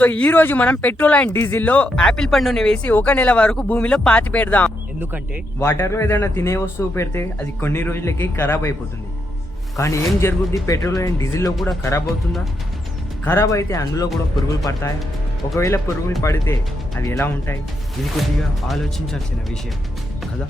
So ఈ రోజు మనం పెట్రోల్ అండ్ డీజిల్ లో యాపిల్ పండుని వేసి 1 నెల వరకు భూమిలో పాతి పెడదాం. ఎందుకంటే వాటర్ లో ఏదైనా తినే వస్తువు పెడితే అది కొన్ని రోజులకి ఖరాబ్ అయిపోతుంది. కానీ ఏం జరుగుద్ది, పెట్రోల్ అండ్ డీజిల్ లో కూడా ఖరాబ్ అవుతుందా? ఖరాబ్ అయితే అందులో కూడా పురుగులు పడతాయి. ఒకవేళ పురుగులు పడితే అవి ఎలా ఉంటాయి? ఇది కొద్దిగా ఆలోచించాల్సిన విషయం కదా.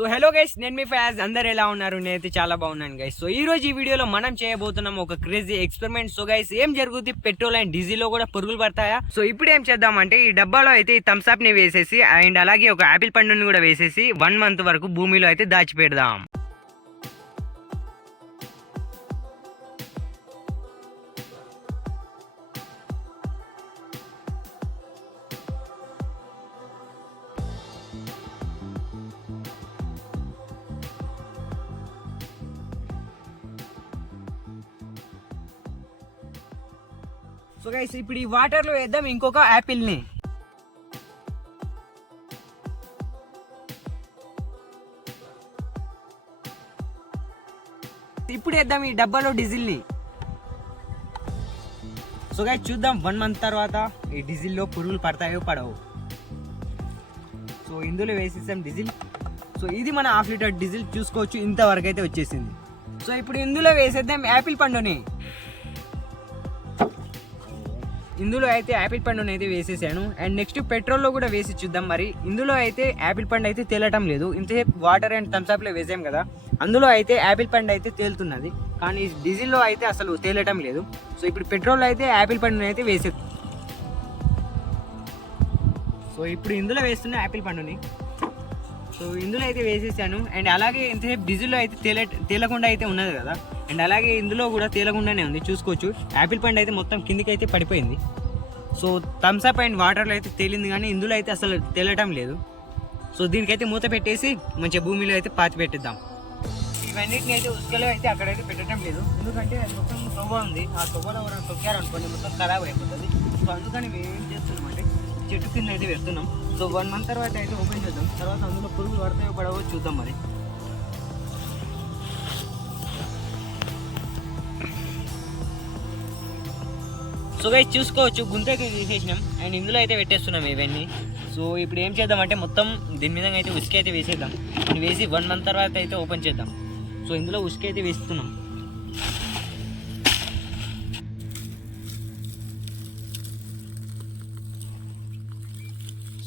సో హలో గైస్, నేను మీ ఫయాజ్. అందరు ఎలా ఉన్నారు? నేనైతే చాలా బాగున్నాను గైస్. సో ఈ రోజు ఈ వీడియోలో మనం చేయబోతున్నాం ఒక క్రేజీ ఎక్స్పెరిమెంట్. సో గైస్, ఏం జరుగుతుంది, పెట్రోల్ అండ్ డీజిల్ లో కూడా పురుగులు పడతాయా? సో ఇప్పుడు ఏం చేద్దామంటే ఈ డబ్బాలో అయితే ఈ థమ్స్ అప్ ని వేసేసి అండ్ అలాగే ఒక యాపిల్ పండుని కూడా వేసేసి 1 మంత్ వరకు భూమిలో అయితే దాచిపెడదాం. సో గైస్, ఇప్పుడు ఈ వాటర్ లో వేద్దాం ఇంకొక యాపిల్ ని. ఇప్పుడు వేద్దాం ఈ డబ్బాలో డీజిల్ ని. సో గైస్, చూద్దాం 1 మంత్ తర్వాత ఈ డీజిల్ లో పురుగులు పడతాయో పడవు. సో ఇందులో వేసేసాం డీజిల్. సో ఇది మన 1/2 లీటర్ డీజిల్, చూసుకోవచ్చు ఇంతవరకు అయితే వచ్చేసింది. సో ఇప్పుడు ఇందులో వేసేద్దాం యాపిల్ పండుని. ఇందులో అయితే యాపిల్ పండుని అయితే వేసేసాను. అండ్ నెక్స్ట్ పెట్రోల్లో కూడా వేసి చూద్దాం. మరి ఇందులో అయితే యాపిల్ పండు అయితే తేలటం లేదు. ఇంతసేపు వాటర్ అండ్ థమ్స్ అప్ లో వేసాం కదా, అందులో అయితే యాపిల్ పండు అయితే తేలుతున్నది, కానీ డీజిల్లో అయితే అసలు తేలటం లేదు. సో ఇప్పుడు పెట్రోల్ అయితే యాపిల్ పండుని అయితే వేసే. సో ఇప్పుడు ఇందులో వేస్తున్న యాపిల్ పండుని. సో ఇందులో అయితే వేసేసాను. అండ్ అలాగే ఇంతసేపు డీజిల్లో అయితే తేలకుండా అయితే ఉన్నది కదా, అండ్ అలాగే ఇందులో కూడా తేలకుండానే ఉంది, చూసుకోవచ్చు. యాపిల్ పండు అయితే మొత్తం కిందికి అయితే పడిపోయింది. సో థమ్స్ అప్ అండ్ వాటర్లో అయితే తేలింది, కానీ ఇందులో అయితే అసలు తేలటం లేదు. సో దీనికైతే మూత పెట్టేసి మంచిగా భూమిలో అయితే పాతి పెట్టిద్దాం. ఇవన్నిటిని అయితే ఉసుకలో అయితే అక్కడైతే పెట్టడం లేదు, ఎందుకంటే అది మొత్తం తొవ్వ ఉంది. ఆ తొవ్వలో ఎవరైనా తొక్కారనుకోండి మొత్తం ఖరాబ్ అయిపోతుంది. సో అందుకని మేము ఏం చేస్తున్నామంటే చెట్టు కింద అయితే పెడుతున్నాం. సో 1 మంత్ తర్వాత అయితే ఓపెన్ చేద్దాం. తర్వాత అందులో పురుగులు పడతాయో పడవో చూద్దాం. మరి సో గైస్, చూసుకోవచ్చు గుంతకి తీసేసినాం అండ్ ఇందులో అయితే పెట్టేస్తున్నాం ఇవన్నీ. సో ఇప్పుడు ఏం చేద్దామంటే మొత్తం దీని మీద అయితే ఉసుక అయితే వేసేద్దాం. వేసి 1 మంత్ తర్వాత అయితే ఓపెన్ చేద్దాం. సో ఇందులో ఉసుక అయితే వేస్తున్నాం.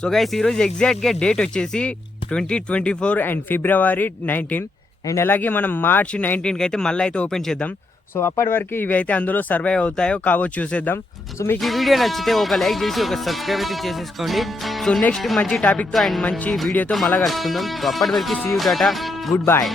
సో గైస్, ఈరోజు ఎగ్జాక్ట్గా డేట్ వచ్చేసి 2024 అండ్ February 19. అండ్ అలాగే మనం March 19కి అయితే మళ్ళీ అయితే ఓపెన్ చేద్దాం. సో అప్పటి వరకు ఇవి అయితే అందులో సర్వైవ్ అవుతాయో కావో చూసేద్దాం. సో మీకు ఈ వీడియో నచ్చితే ఒక లైక్ చేసి ఒక సబ్స్క్రైబ్ అయితే చేసేసుకోండి. సో నెక్స్ట్ మంచి టాపిక్తో అండ్ మంచి వీడియోతో మళ్ళీ కలుసుకుందాం. సో అప్పటి వరకు see you, tata, good bye.